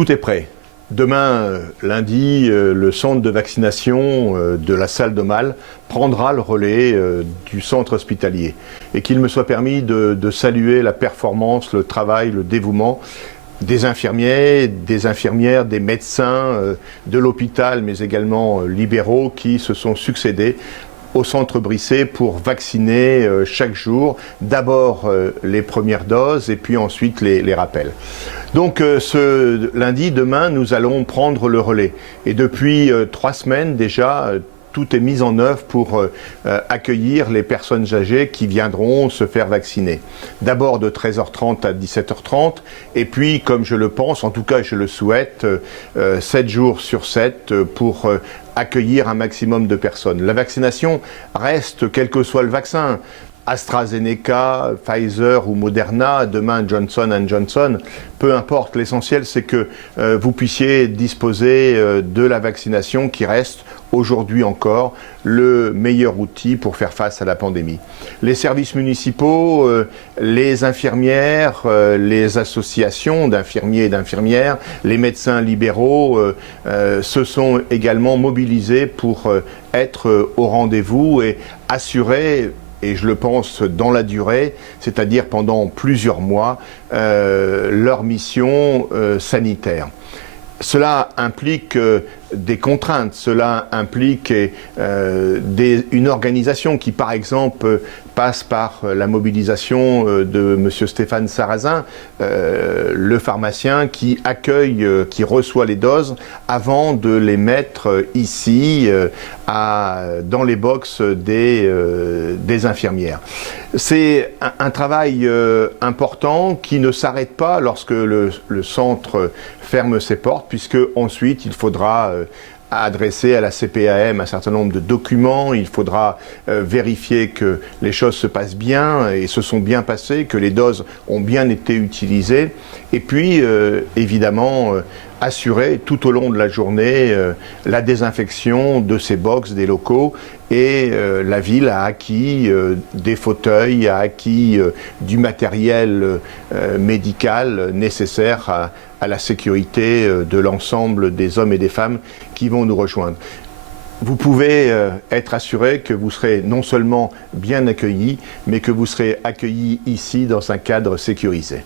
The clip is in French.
Tout est prêt. Demain, lundi, le centre de vaccination de la salle d'Aumale prendra le relais du centre hospitalier. Et qu'il me soit permis de saluer la performance, le travail, le dévouement des infirmiers, des infirmières, des médecins de l'hôpital, mais également libéraux qui se sont succédés au centre Brisset pour vacciner chaque jour, d'abord les premières doses et puis ensuite les rappels. Donc ce lundi, demain, nous allons prendre le relais. Et depuis 3 semaines déjà, tout est mis en œuvre pour accueillir les personnes âgées qui viendront se faire vacciner. D'abord de 13h30 à 17h30, et puis, comme je le pense, en tout cas je le souhaite, 7 jours sur 7 pour accueillir un maximum de personnes. La vaccination reste, quel que soit le vaccin, AstraZeneca, Pfizer ou Moderna, demain Johnson & Johnson, peu importe, l'essentiel c'est que vous puissiez disposer de la vaccination qui reste aujourd'hui encore le meilleur outil pour faire face à la pandémie. Les services municipaux, les infirmières, les associations d'infirmiers et d'infirmières, les médecins libéraux se sont également mobilisés pour être au rendez-vous et assurer, et je le pense dans la durée, c'est-à-dire pendant plusieurs mois, leur mission sanitaire. Cela implique des contraintes, cela implique une organisation qui, par exemple, passe par la mobilisation de M. Stéphane Sarrazin, le pharmacien qui accueille, qui reçoit les doses avant de les mettre ici, dans les box des infirmières. C'est un travail important qui ne s'arrête pas lorsque le centre ferme ses portes, puisque ensuite il faudra adresser à la CPAM un certain nombre de documents, il faudra vérifier que les choses se passent bien et se sont bien passées, que les doses ont bien été utilisées, et puis évidemment assurer tout au long de la journée la désinfection de ces box, des locaux, et la ville a acquis des fauteuils, a acquis du matériel médical nécessaire à la sécurité de l'ensemble des hommes et des femmes qui vont nous rejoindre. Vous pouvez être assuré que vous serez non seulement bien accueillis, mais que vous serez accueillis ici dans un cadre sécurisé.